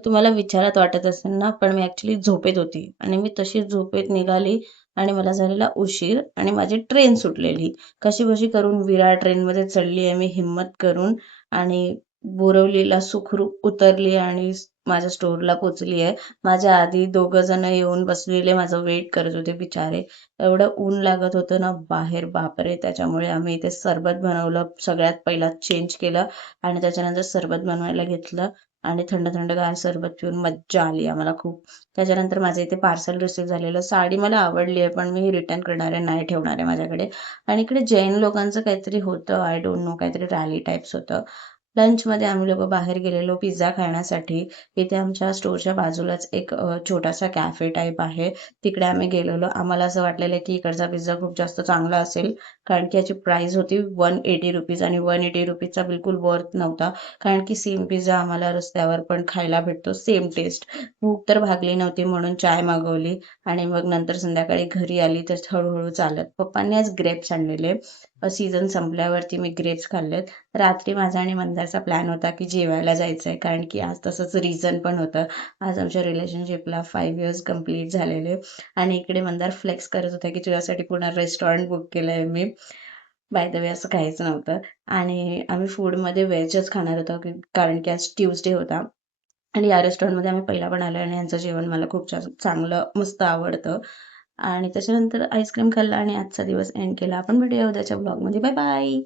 हे तुम्हाला विचारात वाटत असेल ना, पण मी ॲक्चुअली झोपेत होती आणि मी तशीच झोपेत निघाली आणि मला झालेला उशीर आणि माझी ट्रेन सुटलेली. कशीबशी करून विरार ट्रेनमध्ये चढली आहे मी हिम्मत करून आणि बोरिवलीला सुखरूप उतरली आणि माझ्या स्टोअरला पोहोचली आहे. माझ्या आधी दोघं जण येऊन बसलेले माझं वेट करत होते बिचारे. एवढं ऊन लागत होतं ना बाहेर, बापरे! त्याच्यामुळे आम्ही इथे सरबत बनवलं. सगळ्यात पहिला चेंज केलं आणि त्याच्यानंतर सरबत बनवायला घेतलं आणि थंड थंडगार सरबत पिऊन मज्जा आली आम्हाला खूप. त्याच्यानंतर माझं इथे पार्सल रिसीव्ह झालेलं. साडी मला आवडली आहे, पण मी रिटर्न करणार आहे, नाही ठेवणार आहे माझ्याकडे. आणि इकडे जैन लोकांचं काहीतरी होतं, आय डोंट नो, काहीतरी रॅली टाईप्स होतं. लंचमध्ये आम्ही लोकं बाहेर गेलेलो पिझ्झा खाण्यासाठी. इथे आमच्या स्टोअरच्या बाजूलाच एक छोटासा कॅफे टाईप आहे. तिकडे आम्ही गेलेलो. आम्हाला असं वाटलेलं की इकडचा पिझ्झा खूप जास्त चांगला असेल, कारण की याची प्राईस होती ₹180 आणि ₹180चा बिलकुल वर्थ नव्हता. कारण की सेम पिझ्झा आम्हाला रस्त्यावर पण खायला भेटतो, सेम टेस्ट. भूक तर भागली नव्हती म्हणून चाय मागवली आणि मग नंतर संध्याकाळी घरी आली तर हळूहळू चालत. पप्पांनी आज ग्रेप्स आणलेले. सीझन संपल्यावरती मी ग्रेप्स खाल्लेत. रात्री माझा आणि मंदारचा प्लॅन होता की जेवायला जायचं आहे, कारण की आज तसंच रिझन पण होतं. आज आमच्या रिलेशनशिपला 5 इयर्स कंप्लीट झालेले आणि इकडे मंदार फ्लेक्स करत होता की तुझ्यासाठी पुन्हा रेस्टॉरंट बुक केलं आहे मी. बाय द वे असं काहीच नव्हतं आणि आम्ही फूडमध्ये व्हेजच खाणार होतो कारण की आज ट्यूसडे होता आणि या रेस्टॉरंटमध्ये आम्ही पहिला पण आलो आणि यांचं जेवण मला खूप चांगलं मस्त आवडतं. आणि त्याच्यानंतर आईस्क्रीम खाल्ला आणि आजचा दिवस एंड केला. आपण भेटूया उद्याच्या ब्लॉगमध्ये. Bye bye.